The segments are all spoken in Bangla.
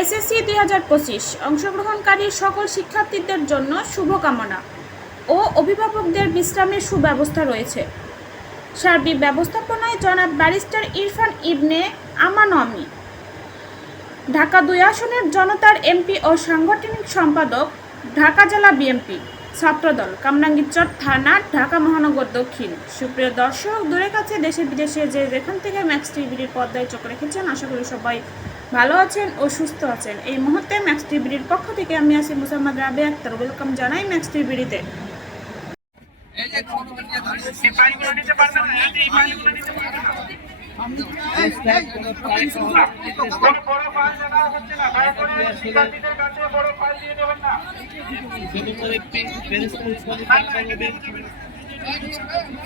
এসএসসি দুই হাজার পঁচিশ। অংশগ্রহণকারী সকল শিক্ষার্থীদের জন্য শুভকামনা ও অভিভাবকদের বিশ্রামের সুব্যবস্থা রয়েছে। সার্বিক ব্যবস্থাপনায় জনাব ব্যারিস্টার ইরফান ইবনে আমানমি। ঢাকা দুই আসনের জনতার এমপি ও সাংগঠনিক সম্পাদক, ঢাকা জেলা বিএমপি ছাত্রদল কামরাঙ্গীরচর থানা, ঢাকা মহানগর দক্ষিণ। সুপ্রিয় দর্শক, দূরে কাছে দেশে বিদেশে যে যেখান থেকে ম্যাক্স টিভির পর্দায় চোখ রেখেছেন, আশা করি সবাই ভালো আছেন ও সুস্থ আছেন? এই মুহূর্তে ম্যাক্স টিভির পক্ষ থেকে আমি আছি মুসাম্মদ রাবে আক্তার ওয়েলকাম জানাই ম্যাক্স টিভিতে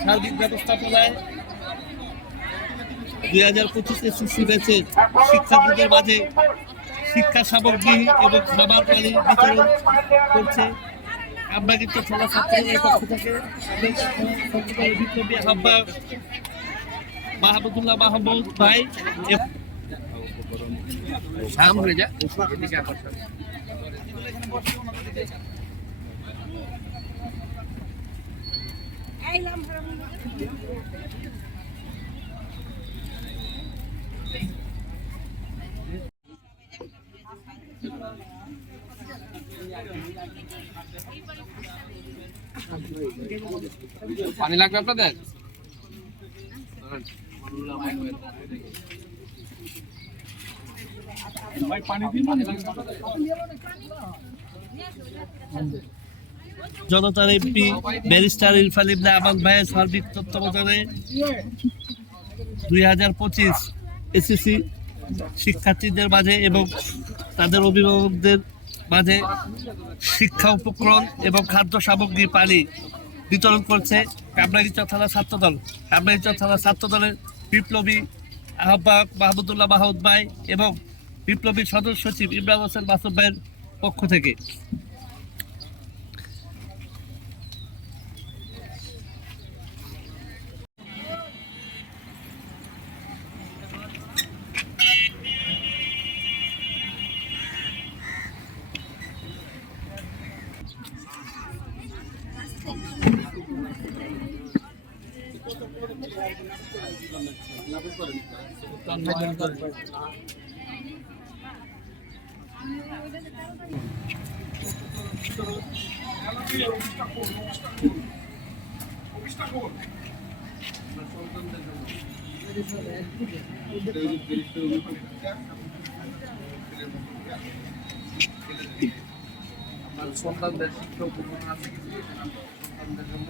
সার্বিক ব্যবস্থাপনায় দুই হাজার পঁচিশ এসএসসি ব্যাচে শিক্ষার্থীদের মাঝে শিক্ষা সামগ্রী এবং খাবার পানি বিতরণ করছে। আমরা কিন্তু খেলা ছাত্রদের পক্ষ থেকে। আহ্বায়ক মাহমুদুল্লাহ মাহমুদ ভাই এবং পানি লাগবে আপনাদের? জনতার এমপি ব্যারিস্টার ইরফান ইবনে আমান ভাইয়ের সার্বিক তত্ত্বাবধানে দুই হাজার পঁচিশ এসএসসি শিক্ষার্থীদের মাঝে এবং তাদের অভিভাবকদের মাঝে শিক্ষা উপকরণ এবং খাদ্য সামগ্রী পানি বিতরণ করছে কামরাগিচর থানা ছাত্রদল। কামরাগিচর থানা ছাত্রদলের বিপ্লবী আহ্বায়ক মাহমুদুল্লাহ মাহমুদ ভাই এবং বিপ্লবী সদস্য সচিব ইমরান হোসেন মাসুম ভাইয়ের পক্ষ থেকে। সন্তানদের শিক্ষা উপকরণ আছে। সন্তানদের জন্য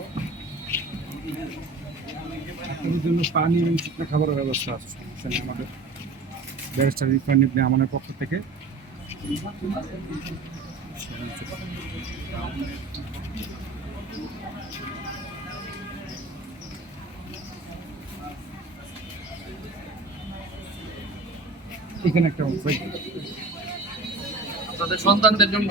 আপনাদের জন্য পানি এবং শুকনো খাবারের ব্যবস্থা আছে। সমস্যা নেই আমাদের ব্যারিস্টার ইরফান ইবনে আমানের পক্ষ থেকে। এখানে একটা অংশ। আপনাদের সন্তানদের জন্য।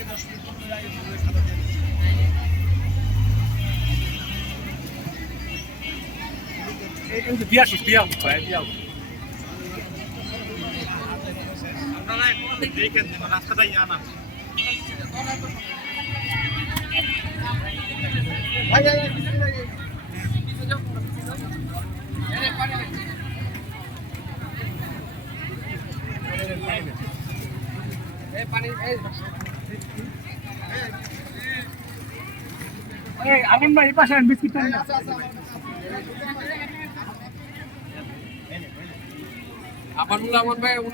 আগে দশ মিনিট পনেরো আগে সাঁতার দিয়ে দিচ্ছি আপনারা এখন দেখেন রাস্তাটাই আনা পানি আগুন ভাই পাশে বিস্কিট আমার মূল আমার ভাই